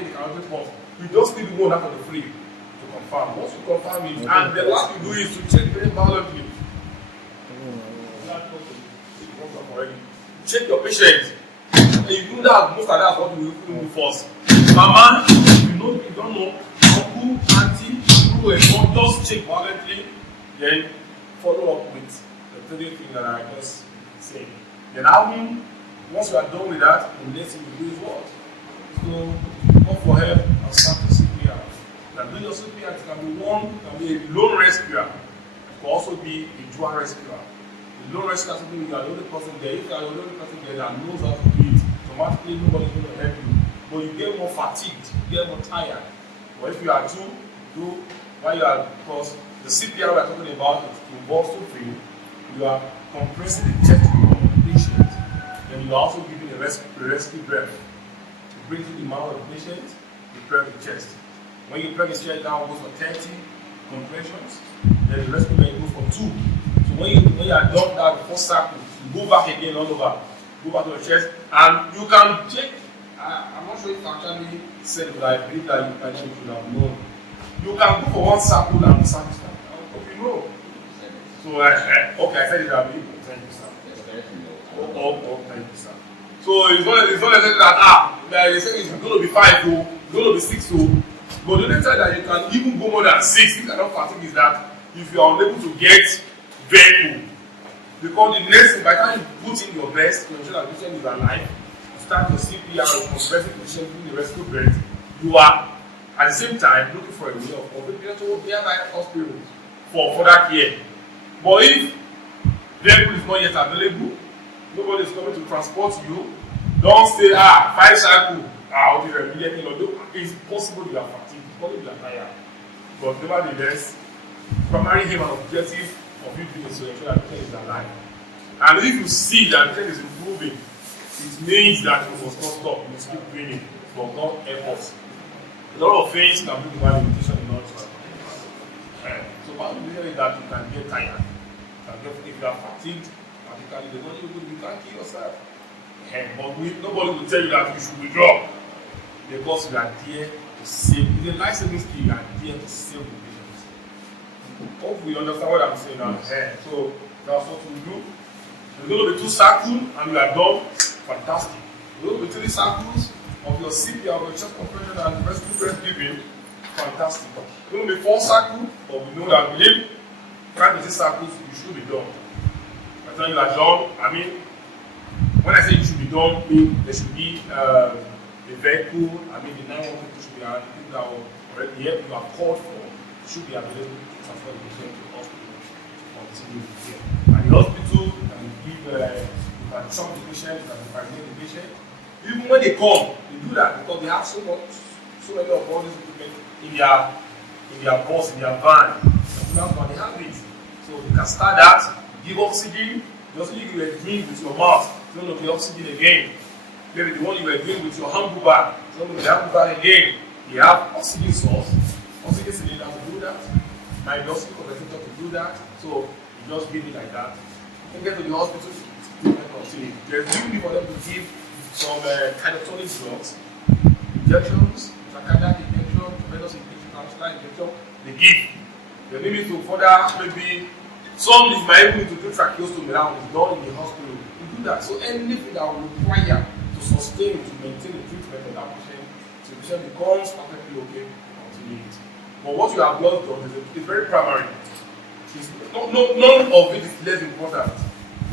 pay the carotid pulse. You just need one out of the three to confirm. Once you confirm it, and the last you do is to check very violently. Check your patient. And you do that, most of that what we will do first. Mama, you don't know, uncle, auntie, who and all, just check violently, then follow up with the third thing that I just said. Then once you are done with that, the next thing you do is what? So, go for help and start the CPR. Now, doing your CPR can be a lone respirator. It can also be a dual respirator. The lone respirator is you are the only person there. If you are the only person there that knows how to do it, automatically nobody is going to help you. But you get more fatigued, you get more tired. But if you are because the CPR we are talking about involves two things. You are compressing the chest of the patient, and you are also giving a rescue breath. You bring to the mouth of the patient, you press the chest. When you press the chest down, it goes for 30 compressions, then the rescue breath goes for 2. So when you are done that, the first cycle, you go back again all over, go back to the chest, and you can check. I'm not sure if I actually said it, but I believe that you can should have known. You can go for one sample and be satisfied. I hope you know. So, okay, I said it, I believe. Thank you, sir. Thank you, sir. So, it's not that, they say it's going to be 5, it's going to be 6, but the only time that you can even go more than 6, if you are not fatigue, is that if you are unable to get vehicle. Because the next thing, by the time you put in your best to ensure that the patient is alive, you start your CPR, compressing the patient in the rescue breath, you are at the same time looking for a way of operating to nearby hospital for further care. But if vehicle is not yet available, nobody is coming to transport you, don't say, 5 cycle, it's possible you are fatigued, it's possible you are tired. But nevertheless, primary aim and objective of you doing is to ensure that the patient is alive. And if you see that the patient is improving, it means that you must not stop, you must keep doing it, but not efforts. A lot of things can be one limitation in order to so part of the reason is that you can get tired. If you are fatigued, particularly you can't kill yourself. But nobody will tell you that you should withdraw. Because you are there to save. It's a life-saving skill, you are there to save the patients. Hopefully you understand what I'm saying now. So that's what we do. There's going to be 2 cycles and you are done. Fantastic. There's going to be 3 cycles of your CPR, of your chest compression and rescue breath giving. Fantastic. There's going to be 4 cycles, but we know that within 5 to 6 cycles, you should be done. By the time you are done, when I say you should be done, there should be a vehicle, the 911 should be around, the people that are already here, you are called for, should be available to transfer the patient to the hospital to continue with care. And the hospital can give, you can chop the patient, you can impregnate the patient. Even when they come, they do that because they have so many of all these equipment in their bus, in their van. They have it. So you can start that, give oxygen, the oxygen you were doing with your mouth, you don't know the oxygen again. Maybe the one you were doing with your handle bag, you don't know the handle bag again. You have oxygen source, oxygen cylinder to do that, and the oxygen concentrator to do that. So you just give it like that. You can get to the hospital, there's no need for them to give some catatonic drugs, injections, cardiac injection, tremendous injection, cardiac injection, they give. They need to further, maybe some is might even to do tracheostomy now is done in the hospital. You do that. So anything that will require to sustain, to maintain the treatment of that patient, so the patient becomes perfectly okay to continue it. But what you have not done is very primary. None of it is less important.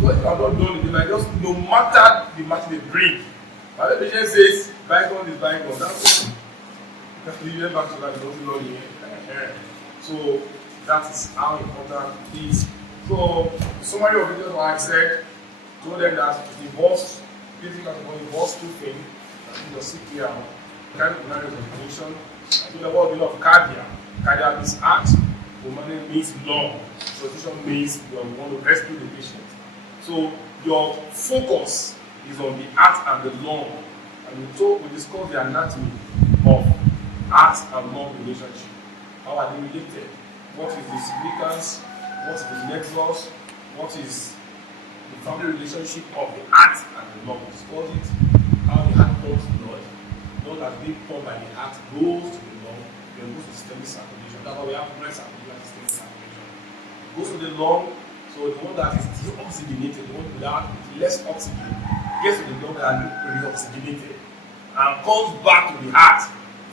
What you have not done, they might just, no matter the match they bring, but the patient says, bygone is bygone. That's it. Because you get back to that, you don't know here. So that is how important it is. So the summary of it is what I said, told them that it involves, physical involves 2 things, your CPR, kind of pulmonary respiration, and the word of cardiac. Cardiac means heart, pulmonary means lung, respiration means you want to rescue the patient. So your focus is on the heart and the lung, and we discussed the anatomy of heart and lung relationship. How are they related? What is the significance? What is the nexus? What is the family relationship of the heart and the lung? We discussed it. How the heart pumps blood, blood that's being pumped by the heart goes to the lung, then goes to systemic circulation. That's why we have blood circulation and systemic circulation. Goes to the lung, so the one that is deoxygenated, the one without less oxygen, gets to the lung that is reoxygenated and comes back to the heart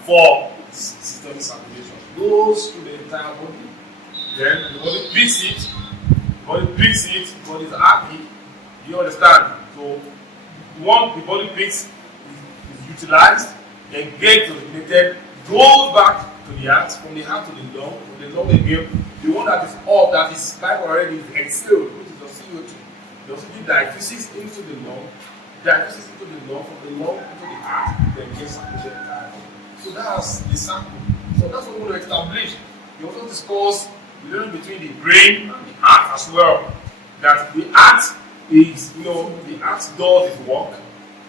for systemic circulation. Goes to the entire body, then the body picks it, the body is happy. You understand? So the one the body picks is utilized, then gets oxygenated, goes back to the heart, from the heart to the lung again. The one that is up, that is live already, is exhaled, which is your CO2. The oxygen diffuses into the lung, from the lung into the heart, then gets circulated entirely. So that's the cycle. So that's what we want to establish. We also discuss the difference between the brain and the heart as well. That the heart is, the heart does its work,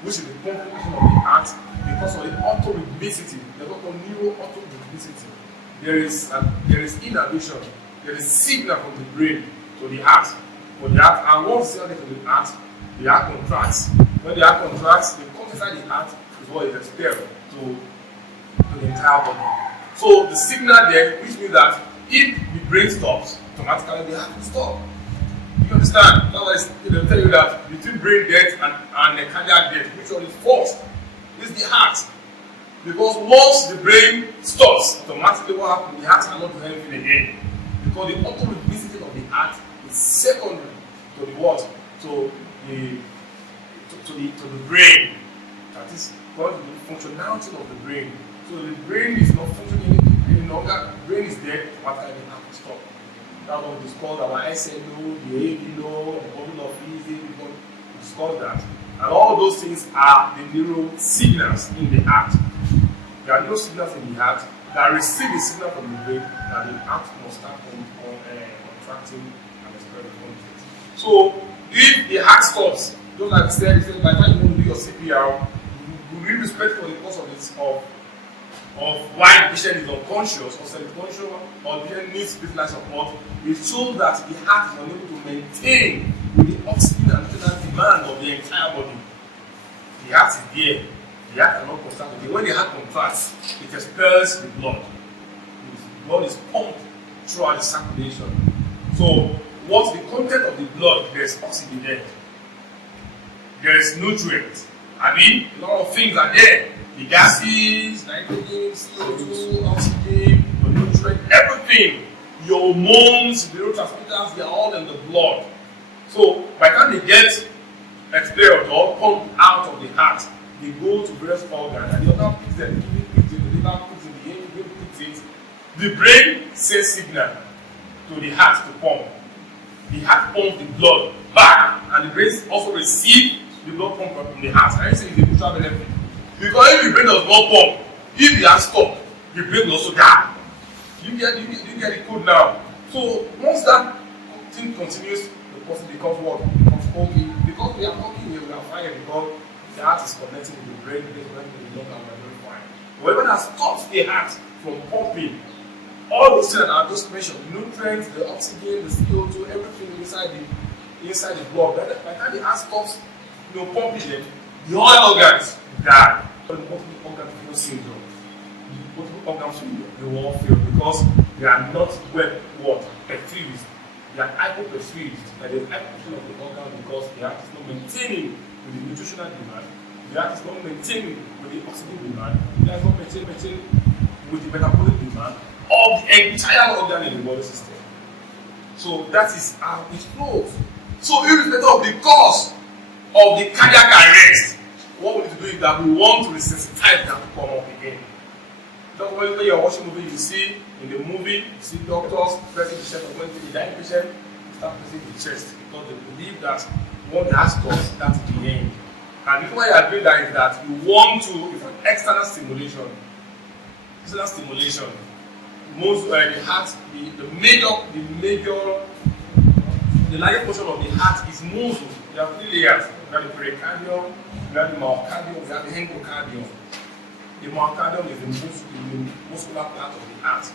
which is the pumping of the heart, because of the autorhythmicity. There's what called neuroautorhythmicity. There is inhibition, there is signal from the brain to the heart. And once it's to the heart contracts. When the heart contracts, the comes inside the heart is what is expelled to the entire body. So the signal there, which means that if the brain stops, automatically the heart will stop. You understand? Otherwise, they'll tell you that between brain death and the cardiac death, which one is first? It's the heart. Because once the brain stops, automatically what happens? The heart cannot do anything again. Because the autorhythmicity of the heart is secondary to the what? To the brain. That is called the functionality of the brain. So the brain is not functioning any longer. The brain is dead, automatically the heart will stop. That's what is called our SNO, the ABNO, the bubble of easy. We discuss that. And all those things are the neural signals in the heart. There are no signals in the heart that receive the signal from the brain that the heart must start contracting and expelling. So if the heart stops, just like I said, by the time you want to do your CPR, you really respect for the cause of why the patient is unconscious or semi-conscious or the patient needs breathing support. It shows that the heart is unable to maintain with the oxygen and nutritional demand of the entire body. The heart is there. The heart cannot contract again. When the heart contracts, it expels the blood. The blood is pumped throughout the circulation. So, what's the content of the blood? There's oxygen there. There's nutrients. I mean, a lot of things are there. The gases, nitrogen, CO2, oxygen, the nutrients, everything. Your hormones, the neurotransmitters, they are all in the blood. So, by the time they get expelled or pumped out of the heart, they go to various organs, and the other picks them, the kidney picks it, the liver picks it, the brain picks it. The brain sends signal to the heart to pump. The heart pumps the blood back, and the brain also receives the blood pump from the heart. And I say it's a mutual benefit. Because if the brain does not pump, if the heart stops, the brain will also die. You get the code now. So once that thing continues, the person becomes what? Becomes okay. Because we are talking here, we are fine because the heart is connected to the brain, the brain is connected to the lung, and we are very fine. Whatever that stops the heart from pumping, all those things that I just mentioned, the nutrients, the oxygen, the CO2, everything inside the blood. By the time the heart stops, pumping them, the other organs die. The multiple organ failure syndrome. The multiple organ failure, they will all fail because they are not perfused. They are hypoperfused. That is hypoperfusion of the organ because the heart is not maintaining with the nutritional demand. The heart is not maintaining with the oxygen demand. The heart is not maintaining with the metabolic demand of the entire organ in the body system. So that is how it flows. So irrespective of the cause of the cardiac arrest, what we need to do is that we want to resensitize that to come up again. That's why when you're watching a movie, you see in the movie, you see doctors pressing the chest, or when the dying patient start pressing the chest because they believe that when the heart stops, that's the end. And the reason why you are doing that is that you want to, it's an external stimulation. External stimulation. Most the heart, the largest portion of the heart is muscle. There are 3 layers. We have the pericardium, we have the myocardium, we have the endocardium. The myocardium is the muscular part of the heart,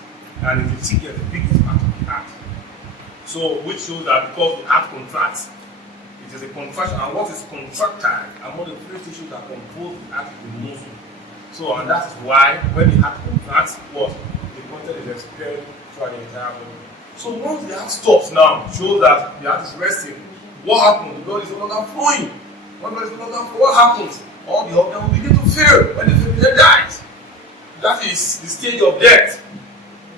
and it's the biggest part of the heart. So, which shows that because the heart contracts, it is a contraction. And what is contractile? And what the three tissues that compose the heart is the muscle. So, and that is why when the heart contracts, what? The content is expelled throughout the entire body. So once the heart stops now, shows that the heart is resting. What happens? The blood is no longer flowing. When blood is no longer flowing, what happens? All the organs will begin to fail. When the patient dies, that is the stage of death.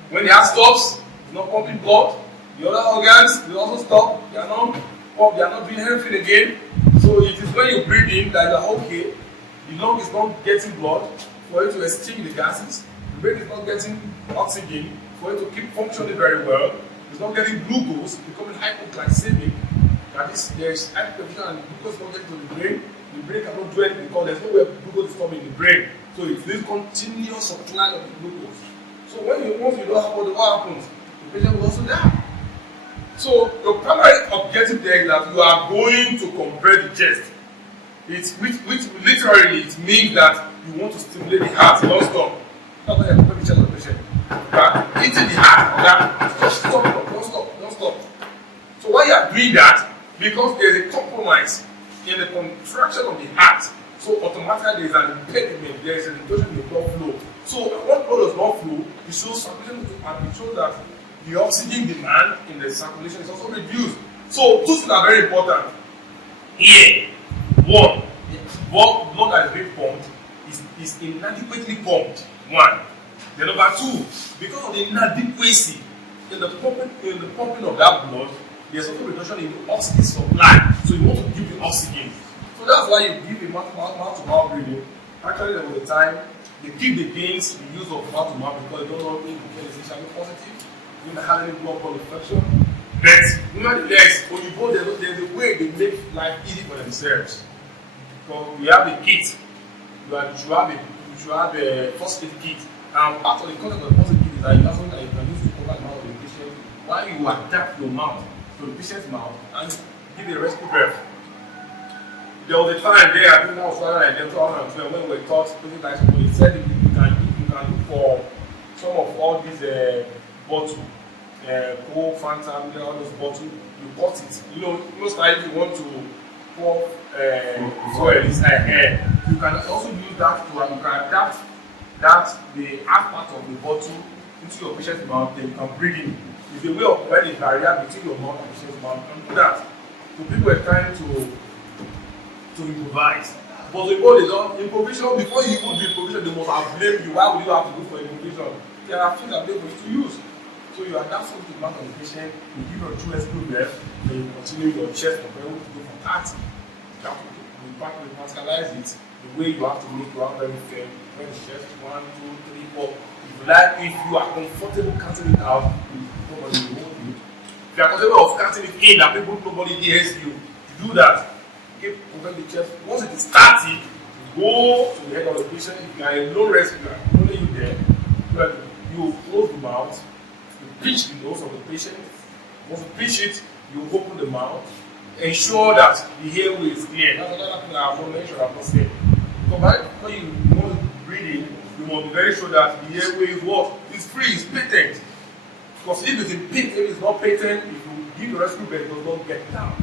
When the heart stops, it's not pumping blood. The other organs will also stop. They are not doing anything again. So it is when you breathe in that you are okay. The lung is not getting blood for it to exchange the gases. The brain is not getting oxygen for it to keep functioning very well. It's not getting glucose, becoming hypoglycemic. That is, there is hypertension and glucose not getting to the brain. The brain cannot do anything because there's nowhere glucose is coming in the brain. So it needs continuous supply of the glucose. So once you don't have what happens, the patient will also die. So your primary objective there is that you are going to compress the chest. Which literally it means that you want to stimulate the heart non-stop. That's why you're compressing the chest of the patient. You hitting the heart, just stop, don't stop. So why you are doing that? Because there is a compromise in the contraction of the heart. So automatically there is an impediment, there is an impediment in the blood flow. So when blood does not flow, it shows circulation and it shows that the oxygen demand in the circulation is also reduced. So two things are very important. Here, one, blood that is being pumped is inadequately pumped. One. Then number two, because of the inadequacy in the pumping of that blood, there's also a reduction in the oxygen supply. So you want to give the oxygen. So that's why you give a mouth-to-mouth breathing. Actually, there was a time they keep against the use of mouth-to-mouth because they don't know if it is HIV positive. You don't have any blood infection. But nevertheless, when you go there's a way they make life easy for themselves. Because we have a kit. You should have a first aid kit. And part of the content of the first aid kit is that you have something that you can use to cover the mouth of the patient while you adapt your mouth to the patient's mouth and give a rescue breath. There was a time there, I think that was 2012, when we were taught something like they said you can look for some of all these bottles, Coke, Fanta, all those bottles, you cut it. You know, most times you want to pour oil inside air. You can also use that to you can adapt the half part of the bottle into your patient's mouth, then you can breathe in. It's a way of providing a barrier between your mouth and the patient's mouth. And do that. So people are trying to improvise. But the people they don't improvisation, before you even do improvisation, they must have blamed you. Why would you have to go for improvisation? There are things available for you to use. So you adapt something to the mouth of the patient, you give your true rescue breath, then you continue your chest comparing to go from 30. You practicalize it the way you have to make your arm very firm. When the chest 1, 2, 3, 4. If you are comfortable counting it out, nobody will hold you. If you are comfortable of counting it in and nobody hears you, do that. Keep open the chest. Once it is 30, you go to the head of the patient. If you are a low respirator, only you there. You close the mouth, you pinch the nose of the patient. Once you pinch it, you open the mouth. Ensure that the airway is clear. That's another thing I want to make sure I'm not saying. Because when you want to breathe in, you must be very sure that the airway is what? It's free, it's patent. Because if it's in patent, if it's not patent, if you give the rescue bed, it does not get down.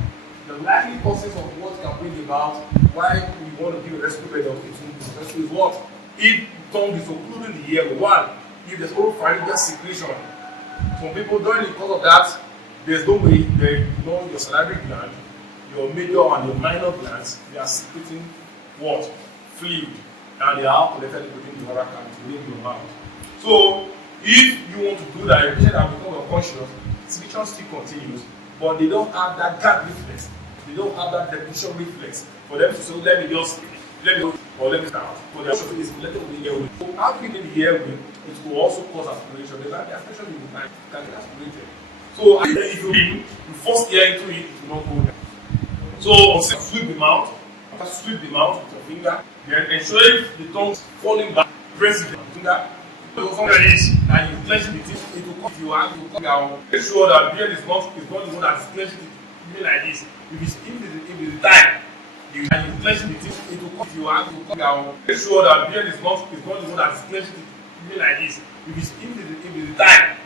The likely causes of what can bring about why we want to give a rescue bed of it is what? If tongue is occluding the air, one, if there's oropharyngeal secretion. Some people don't because of that, there's no way they know your salivary gland, your major and your minor glands, they are secreting what? Fluid. And they are collected within the oral cavity, within your mouth. So if you want to do that, your patient has become unconscious, secretion still continues, but they don't have that gag reflex. They don't have that deposition reflex for them to say, let me start. But the aspiration is collected within the airway. So after within the airway, it will also cause aspiration. The aspiration in the mind can get aspirated. So if you force air into it, it will not go down. So sweep the mouth. After sweep the mouth with your finger, then ensure the tongue falling back, press the finger. And you clench the teeth, it will come. If you have to come down, make sure that beard is not the one that is clenching it like this. If it's time, and you clench the teeth, it will come. If you have to come down, make sure that beard is not the one that is clenching it like this. If it's time,